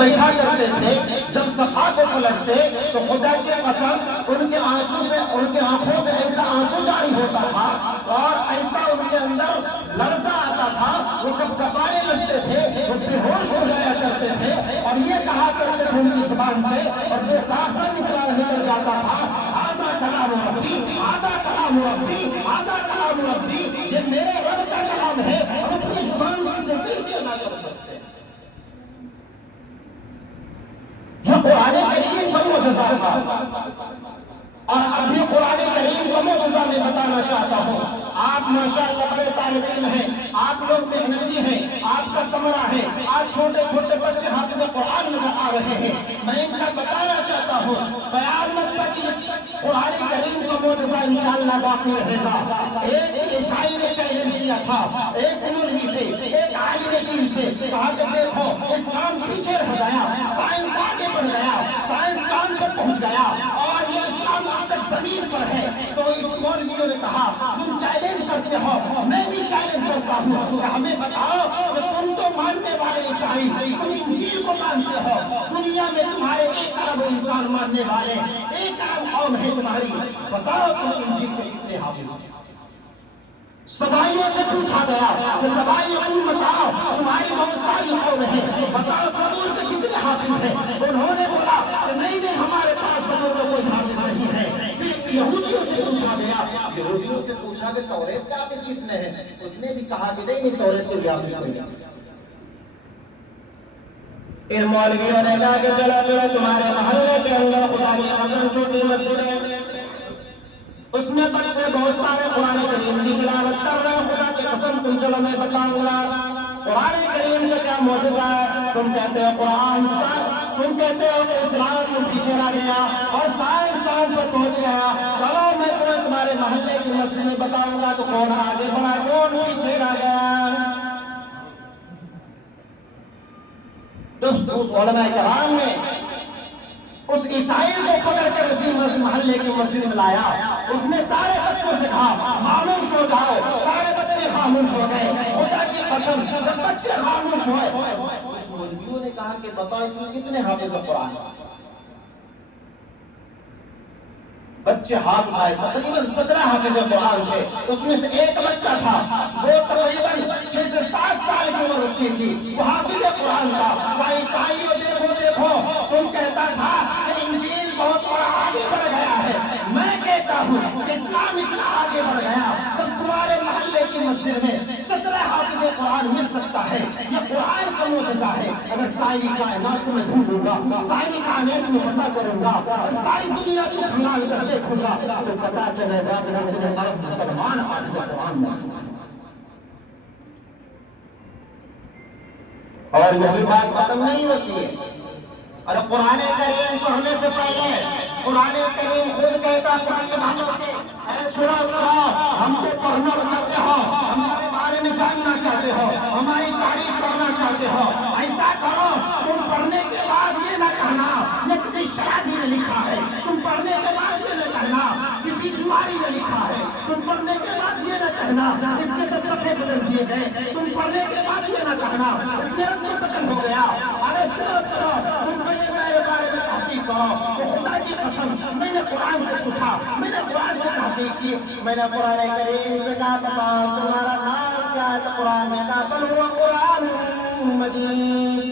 بیٹھا کرتے تھے، جب صفا کو پلٹتے تو خدا کی قسم ان کے آنسو سے، ان کے آنکھوں سے ایسا آنسو جاری ہوتا تھا اور ایسا ان کے اندر لرزہ آتا تھا، وہ کب کپانے لگتے تھے، وہ بے ہوش ہو جایا کرتے تھے اور یہ کہا کرتے تھے ان کی زبان سے اور بے ساختہ نکل جاتا تھا، آزا کلام ربی، آزا کلام ربی، آزا کلام ربی، یہ میرے رب کا کلام ہے، ہم اپنی زبان سے کیسے ادا کر سکتے ہیں؟ یہ قرآن کریم کا معجزہ تھا اور ابھی قرآن کریم کا معجزہ میں بتانا چاہتا ہوں۔ آپ ماشاءاللہ بڑے طالب علم ہیں، آپ لوگ محنتی ہیں، آپ کا ثمرہ ہے، آج چھوٹے چھوٹے بچے حافظ قرآن نظر آ رہے ہیں، میں ان کا بتانا چاہتا ہوں قیامت تک اس قرآن کریم کا معجزہ انشاءاللہ باقی رہے گا۔ ایک عیسائی نے چیلنج کیا تھا ایک مولوی سے، ایک عالم دین سے، کہا کہ دیکھو اسلام پیچھے رہ گیا، سائنس آگے بڑھ گیا، سائنس چاند پر پہنچ گیا اور یہ اسلام اب تک زمین پر ہے۔ تو اس مولویوں نے کہا تم چیلنج کرتے ہو، میں بھی چیلنج کرتا ہوں کہ ہمیں بتاؤ کہ تم تو ماننے والے عیسائی، تم انجیل کو مانتے ہو، دنیا میں تمہارے 1 ارب انسان ماننے والے 1 ارب قوم ہے تمہاری، بتاؤ تم انجیل کے کتنے حافظ ہیں؟ سبائیوں سے پوچھا گیا کہ سبائی تم بتاؤ تمہاری بہت ساری قوم ہے، بتاؤ زبور کے کتنے حافظ ہیں؟ انہوں نے بولا کہ نہیں ہمارے پاس زبور کا کوئی حافظ نہیں ہے۔ پھر یہودیوں سے پوچھا گیا، یہودیوں سے پوچھا کہ توریت کا حافظ کس میں ہے؟ اس نے بھی کہا کہ نہیں توریت کے بھی حافظ کوئی نہیں۔ ان مولویوں نے کہا کہ چلو تمہارے محلے کے اندر خدا کی قسم چھوٹی مسجد ہے، اس میں بچے بہت سارے قرآن کریم کی تلاوت کر رہے ہیں، خدا کی قسم تم چلو میں بتاؤں گا قرآن کریم کا کیا معجزہ ہے۔ تم کہتے ہو قرآن، تم کہتے ہو کہ اسلام تم پیچھے رہ گیا اور سائنس چاند پر پہنچ گیا، چلو میں تمہیں تمہارے محلے کی مسجد میں بتاؤں گا تو کون آگے بڑھا کون پیچھے رہ گیا۔ اس علماء کرام نے اس عیسائی کو پکڑ کر اسی محلے کی مسجد میں لایا، اس نے سارے بچوں سے کہا خاموش ہو جاؤ، سارے بچے خاموش ہو گئے۔ خدا کی قسم جب بچے خاموش ہوئے اس مولویوں نے کہا کہ بتاؤ اس میں کتنے حافظ قرآن؟ بچے ہاتھ اٹھائے، تقریباً 17 حافظ قرآن تھے، اس میں سے ایک بچہ تھا وہ تقریباً 6 سے 7 سال کی عمر اس کی تھی، وہ حافظ قرآن تھا۔ وہ عیسائیوں دیکھو تم کہتا تھا کہ انجیل بہت آگے بڑھ گیا ہے، میں کہتا ہوں اسلام اتنا آگے بڑھ گیا تب تمہارے محلے کی مسجد میں 17 حافظ قرآن مل سکتا ہے، یہ قرآن کا معجزہ ہے۔ اگر ساری کائنات میں ڈھونڈوں گا، ساری کائنات میں پتہ کروں گا اور ساری دنیا کو کھنگال کر دیکھوں گا تو پتہ چلے گا کہ اتنے ارب مسلمان حافظ قرآن موجود ہیں۔ اور یہی بات ختم نہیں ہوتی ہے، اور قرآن کریم پڑھنے سے پہلے قرآن کریم خود کہتا ہے سنو ہم کو پڑھنا چاہتے ہو، ہمارے بارے میں جاننا چاہتے ہو، ہماری تعریف کرنا چاہتے ہو، ایسا کرو تم پڑھنے کے بعد یہ نہ کہنا یہ کسی شرابی نے لکھا ہے، تم پڑھنے کے بعد یہ نہ کہنا کسی جواری نے لکھا ہے، تم پڑھنے کے بعد یہ نہ کہنا اس کے تصرفے بدل دیے گئے، تم پڑھنے کے بعد یہ نہ کہنا اس میں رنگ بدل ہو گیا۔ ارے سنو تم پہلے میرے بارے میں تحقیق کرو۔ تو خدا کی قسم میں نے قرآن سے پوچھا، میں نے قرآن سے تحقیق کی، میں نے قرآن کریم سے کہا بتاؤ تمہارا نام کیا ہے؟ تو قرآن نے کہا بل ہوا قرآن مجید،